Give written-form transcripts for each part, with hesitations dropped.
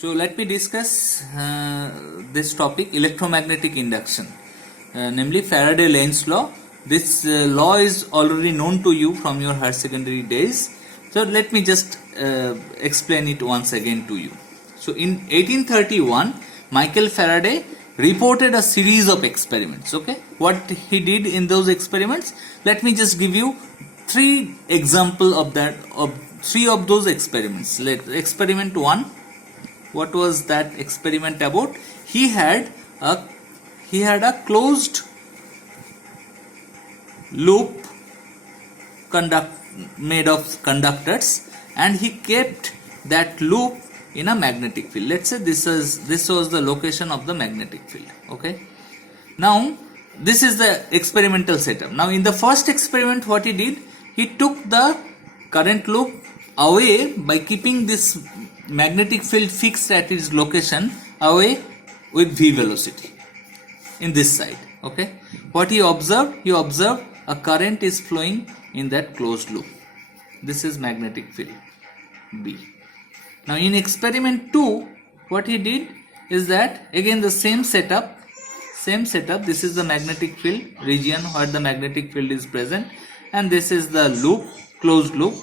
So let me discuss this topic, electromagnetic induction, namely Faraday-Lenz law. This law is already known to you from your higher secondary days. So let me just explain it once again to you. So in 1831, Michael Faraday reported a series of experiments. Okay, what he did in those experiments? Let me just give you three examples of that, of three of those experiments. Experiment 1. What was that experiment about? He had a closed loop made of conductors, and he kept that loop in a magnetic field. Let's say this was the location of the magnetic field. Okay, now this is the experimental setup. Now in the first experiment, what he did, he took the current loop away by keeping this magnetic field fixed at its location away with v velocity in this side. Okay, what he observed? He observed a current is flowing in that closed loop. This is magnetic field B. Now in experiment 2, what he did is that again the same setup. This is the magnetic field region where the magnetic field is present, and this is the loop, closed loop.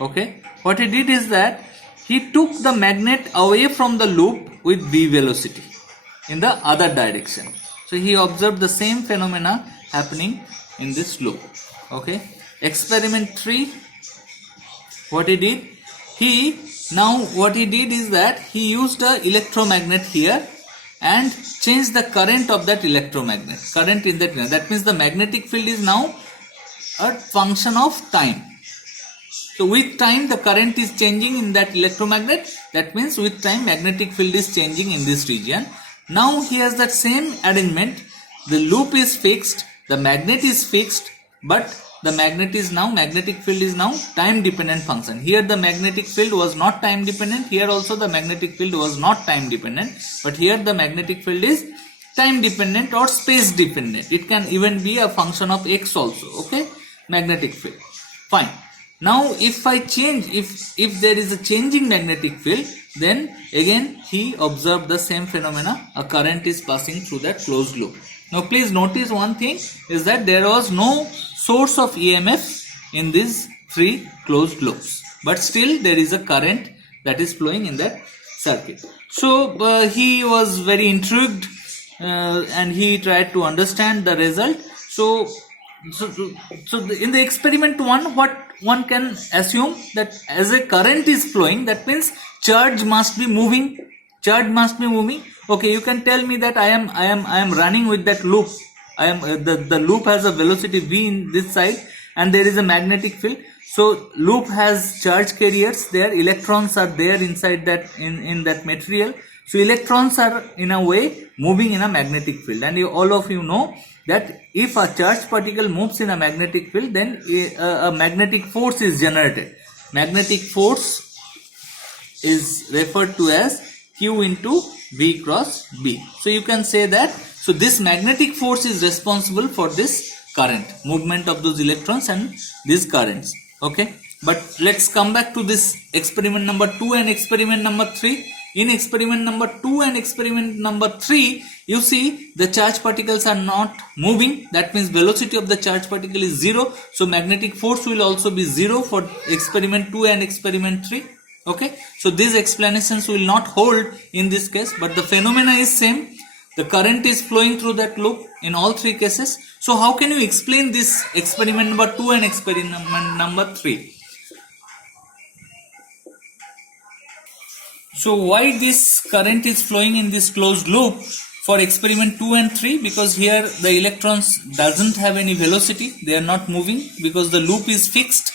Okay, what he did is that he took the magnet away from the loop with v velocity in the other direction. So he observed the same phenomena happening in this loop. Okay, experiment 3, what he did, what he did is that he used a electromagnet here and changed the current of that electromagnet, current in that. That means the magnetic field is now a function of time. So with time the current is changing in that electromagnet. That means with time magnetic field is changing in this region. Now he has that same arrangement. The loop is fixed, the magnet is fixed, but the magnetic field is now time dependent function. Here the magnetic field was not time dependent. Here also the magnetic field was not time dependent. But here the magnetic field is time dependent or space dependent. It can even be a function of x also. Okay, magnetic field. Fine. Now if I change, if there is a changing magnetic field, then again he observed the same phenomena. A current is passing through that closed loop. Now please notice one thing is that there was no source of EMF in these three closed loops, but still there is a current that is flowing in that circuit. So he was very intrigued and he tried to understand the result. So in the experiment 1, what one can assume that as a current is flowing, that means charge must be moving. Okay, you can tell me that I am running with that loop. The loop has a velocity v in this side, and there is a magnetic field. So loop has charge carriers there. Electrons are there inside that in that material. So electrons are in a way moving in a magnetic field, and all of you know that if a charged particle moves in a magnetic field, then a magnetic force is generated. Magnetic force is referred to as Q into V cross B. So you can say that, so this magnetic force is responsible for this current, movement of those electrons and these currents. Okay, but let's come back to this experiment number 2 and experiment number 3. In experiment number 2 and experiment number 3, you see the charged particles are not moving. That means velocity of the charged particle is 0. So magnetic force will also be 0 for experiment 2 and experiment 3. Okay, so these explanations will not hold in this case, but the phenomena is same. The current is flowing through that loop in all three cases. So how can you explain this experiment number 2 and experiment number 3? So why this current is flowing in this closed loop for experiment 2 and 3? Because here the electrons doesn't have any velocity. They are not moving because the loop is fixed.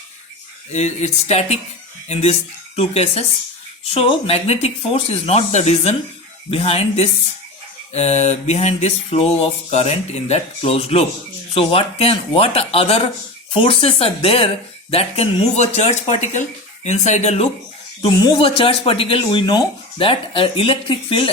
It's static in these two cases. So magnetic force is not the reason behind this flow of current in that closed loop. So what other forces are there that can move a charged particle inside a loop? To move a charged particle, we know that an electric field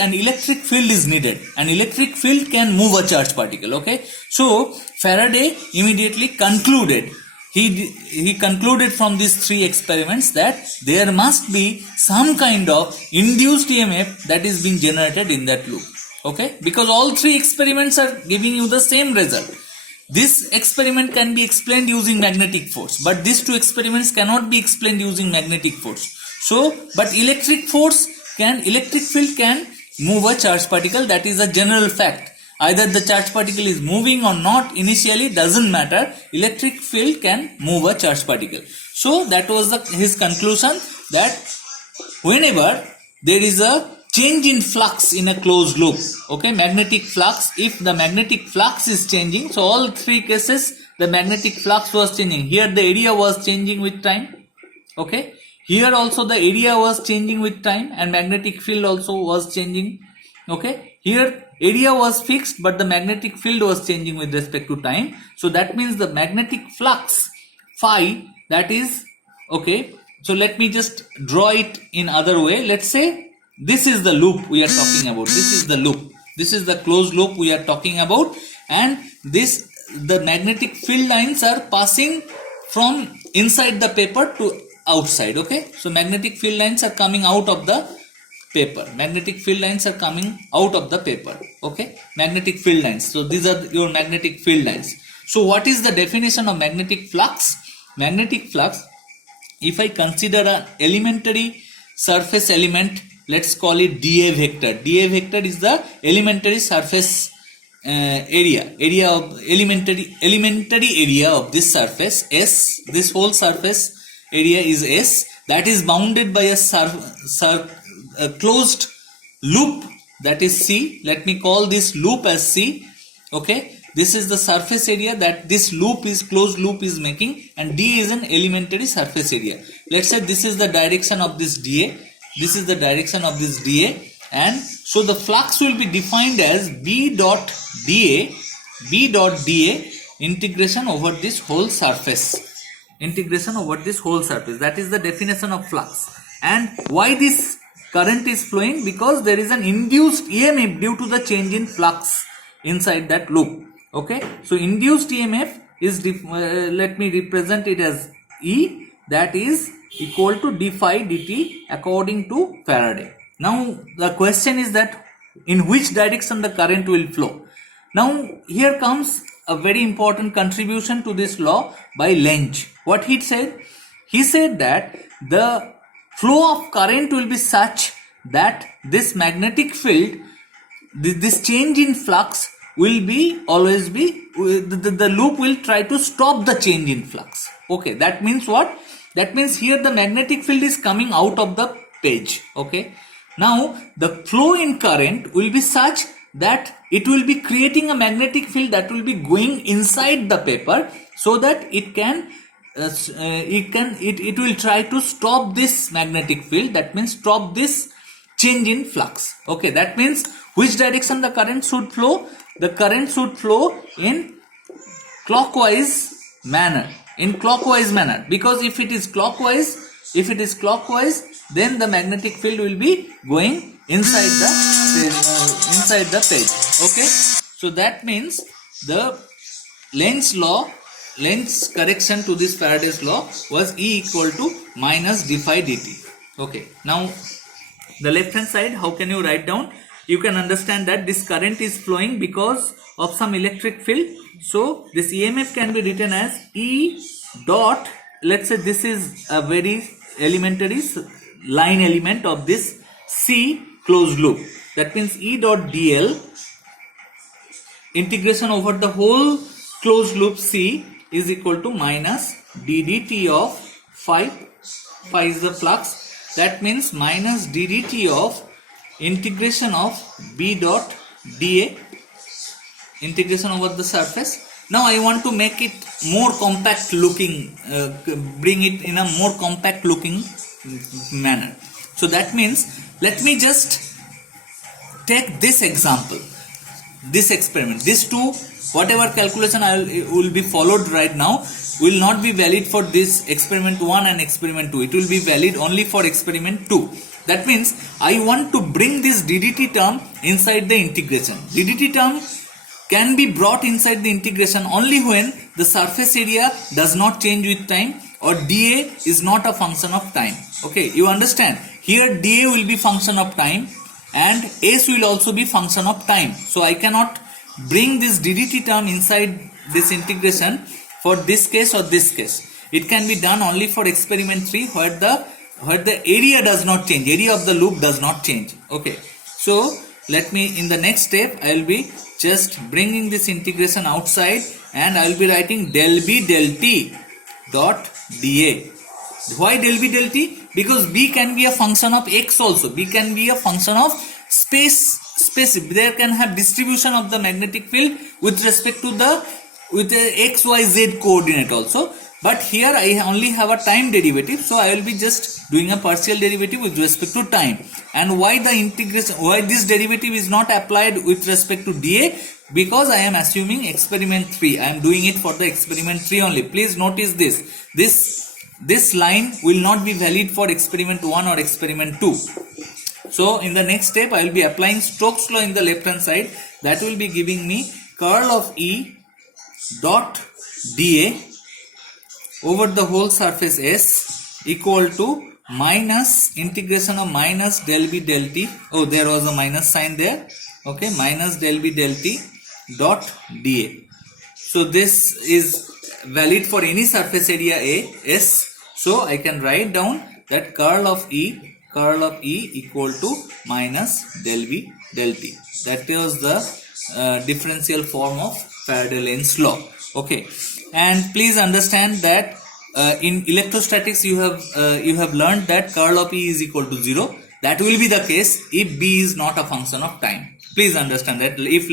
is needed. An electric field can move a charged particle. Okay, so Faraday immediately concluded. he concluded from these 3 experiments that there must be some kind of induced EMF that is being generated in that loop. Okay, because all 3 experiments are giving you the same result. This experiment can be explained using magnetic force, but these 2 experiments cannot be explained using magnetic force. So, but electric field can move a charged particle. That is a general fact. Either the charged particle is moving or not initially, doesn't matter. Electric field can move a charged particle. So that was his conclusion, that whenever there is a change in flux in a closed loop, okay, magnetic flux, if the magnetic flux is changing, so all 3 cases the magnetic flux was changing. Here the area was changing with time, okay. Here also the area was changing with time and magnetic field also was changing, okay. Here area was fixed but the magnetic field was changing with respect to time. So that means the magnetic flux phi, that is, okay, so let me just draw it in other way. Let's say this is the loop we are talking about. This is the loop. This is the closed loop we are talking about, and the magnetic field lines are passing from inside the paper to outside, okay. So magnetic field lines are coming out of the paper. Magnetic field lines are coming out of the paper, okay. Magnetic field lines. So these are your magnetic field lines. So what is the definition of magnetic flux? Magnetic flux, if I consider an elementary surface element, let's call it dA vector. dA vector is the elementary surface area of elementary area of this surface S. This whole surface area is S, that is bounded by a closed loop, that is C. Let me call this loop as C, okay. This is the surface area that this closed loop is making, and D is an elementary surface area. Let's say this is the direction of this dA, this is the direction of this dA, and so the flux will be defined as B dot dA integration over this whole surface. That is the definition of flux. And why this current is flowing? Because there is an induced EMF due to the change in flux inside that loop, okay. So induced EMF is let me represent it as E, that is equal to d phi dt according to Faraday. Now the question is that in which direction the current will flow. Now here comes a very important contribution to this law by Lenz. What he said? He said that the flow of current will be such that this magnetic field, this change in flux will be always be, the loop will try to stop the change in flux. Okay, that means what? That means here the magnetic field is coming out of the page, okay. Now the flow in current will be such that it will be creating a magnetic field that will be going inside the paper, so that it will try to stop this magnetic field, that means stop this change in flux, okay. That means which direction the current should flow? The current should flow in clockwise manner, because if it is clockwise, then the magnetic field will be going inside the page, okay. So that means the Lenz correction to this Faraday's law was E equal to minus d phi dt, okay. Now the left hand side, how can you write down? You can understand that this current is flowing because of some electric field. So this EMF can be written as E dot, let's say this is a very elementary line element of this C closed loop. That means E dot dl integration over the whole closed loop C is equal to minus ddt of phi. Phi is the flux. That means minus ddt of integration of B dot dA, integration over the surface. Now I want to make it more compact looking, bring it in a more compact looking manner. So that means let me just take this example, this experiment. These two, whatever calculation will be followed right now will not be valid for this experiment 1 and experiment 2. It will be valid only for experiment 2. That means I want to bring this ddt term inside the integration. Ddt term can be brought inside the integration only when the surface area does not change with time or dA is not a function of time. Okay, you understand? Here dA will be function of time and S will also be function of time. So I cannot bring this ddt term inside this integration for this case or this case. It can be done only for experiment 3 where the area does not change, area of the loop does not change. Okay, so let me, in the next step I will be just bringing this integration outside and I will be writing del b del t dot dA. Why del b del t? Because b can be a function of x also, b can be a function of space. There can have distribution of the magnetic field with respect to the x, y, z coordinate also. But here I only have a time derivative, so I will be just doing a partial derivative with respect to time. And why the integration, why this derivative is not applied with respect to dA? Because I am assuming experiment 3. I am doing it for the experiment 3 only. Please notice this line will not be valid for experiment 1 or experiment 2. So in the next step I will be applying Stokes law in the left hand side. That will be giving me curl of E dot dA over the whole surface S equal to minus integration of minus del b del t. Oh, there was a minus sign there. Okay, minus del b del t dot dA. So this is valid for any surface area S. So I can write down that curl of E equal to minus del b del t. That was the differential form of Faraday-Lenz law. Okay, and please understand that in electrostatics you have learned that curl of E is equal to 0. That will be the case if B is not a function of time. Please understand that if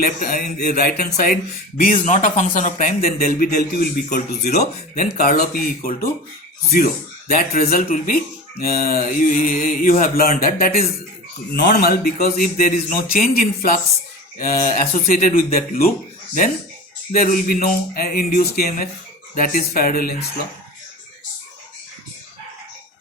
right hand side B is not a function of time, then del B del T will be equal to 0. Then curl of E equal to 0. That result will be you have learned that is normal, because if there is no change in flux associated with that loop, then there will be no induced EMF. That is Faraday-Lenz law.